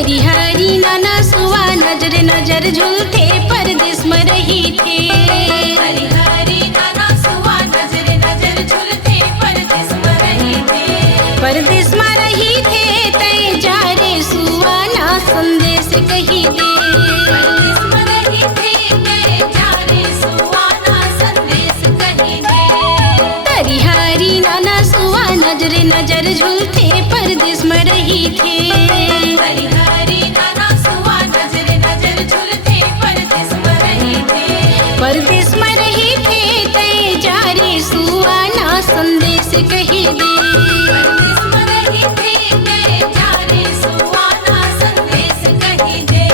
हरी हरी नाना सुआ नजर नजर झूलते परदेस में रही थे। हरी हरी नाना सुआ नजर नजर झूलते परदेस में रही थे। परदेस में रही थे तय जा रे सुआ ना संदेश कही दे। परदेस में रही थे तय जा रे सुआ ना संदेश कही दे। हरी हरी नाना सुआ नजर नजर झूलते परदेस में रही थे। हरी हरी नाना सुआ नजर नजर झूलते परदेस में रही थे। परदेस में रही थे तय जा रे सुआ ना संदेश कही दे। परदेस में रही थे तय जा रे सुआ ना संदेश कही दे।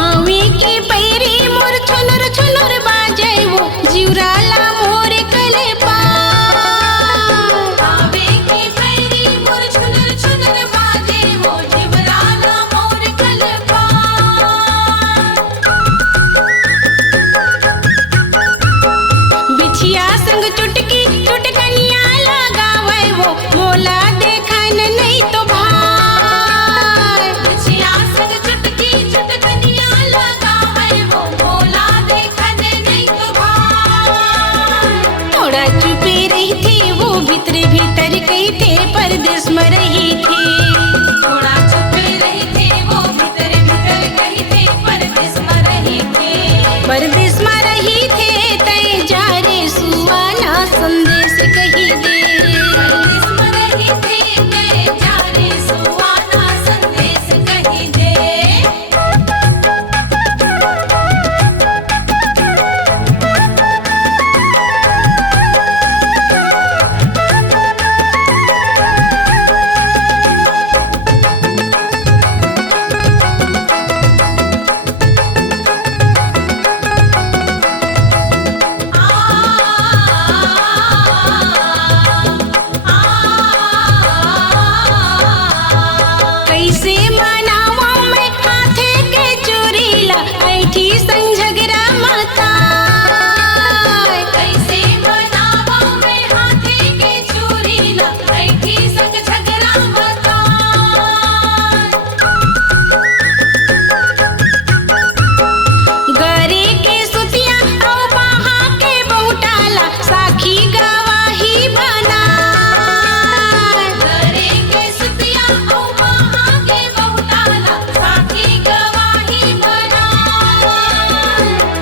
आवी की पैरी मोर छुनुर छुनुर बाजे वो जिवराला मोर कले पार। आवे की पैरी मोर छुनुर छुनुर बाजे वो जिवराला मोर कलपार। बिछिया संग चुटकी चुटकनिया लगावे वो मोला देखन नहीं तो भार। बिछिया संग चुटकी चुटकनिया लगावे वो मोला देखन नहीं तो भार। थोड़ा चुपी रही थी वो भीतर भीतर कही थे परदेस में रही थी। थोड़ा चुपे रही थे वो भीतर भीतर कही थे परदेस में रही थे। परदेस में रही थे तय जा रे सुआ ना संदेश कही दे। परदेस में रही थे तय जा रे सुआ ना संदेश कही दे। कैसे मनावा मैं हाथे के चोरीला ऐठी संग झगड़ा माता। कैसे मनावा मैं हाथे के चूरी ला ऐठी संग झगड़ा मता। गरे के सुतिया औ बहा के बहुटाला साखी गवाही बना। करे के सुतिया ओ महा के बहुताला साथी गवाही बना।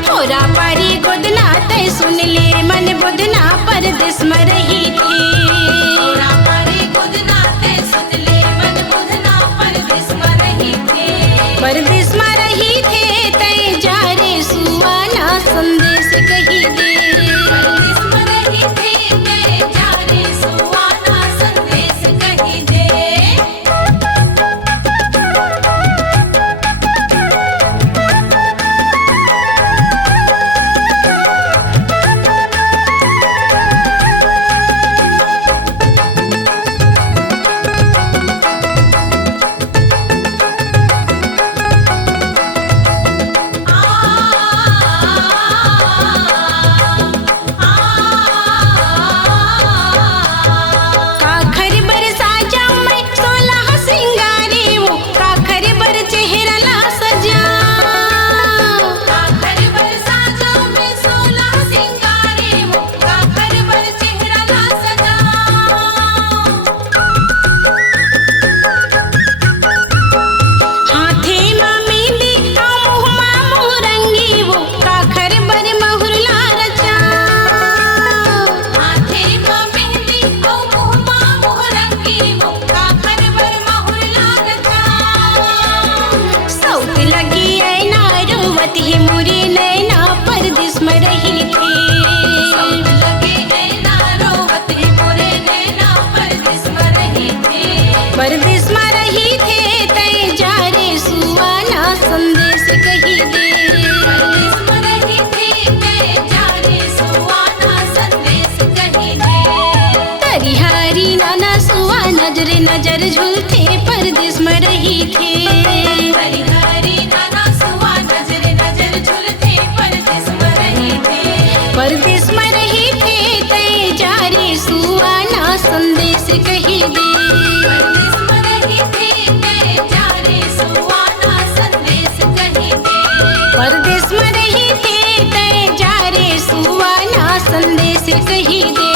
होरा पारी गोदना तय सुन ले मन बुदना परदेस में रही थी। थोड़ा पारे खुदना ते सुन ले मन बुधना परदेस में रही थे। परदेस में रही थे तय जा रे सुआ ना संदेश कही दे। परदेस में रही थे तय जा रे सुआ ना संदेश कही दे। काखर बर साजा मैं 16 सिंगारे वो काखर बर चेहरा ला सजा। काखर बर साजा में 16 सिंगारे वो काखर बर चेहरा ला सजा। हाथे में मेहंदी आ मुहमा मोरंगी वो काखर बर महुर ला रचा। हाथे में मेहंदी ओ मुहमा मोहरंगी वो काखर बर महुर ला रचा। सौत लगी ऐना रोवत ही मुरी नैना परदेस में रही थी। सौत लगे नैना रोवत ही मोरे नैना परदेस में रही थे। परदेस में रही थे तय जा रे सुआ ना संदेश कही दे। थे परदेश में रही थे। हरी हरी नाना सुआ नजर नजर झुलते परदेस में रही थे। परदेश में रही थे तय जा रे सुआना संदेश कही दे। परदेस में रही थे ते जारे सुआना संदेश कही दे। परदेश में रही थे तय जा रे सुआना संदेश कही दे।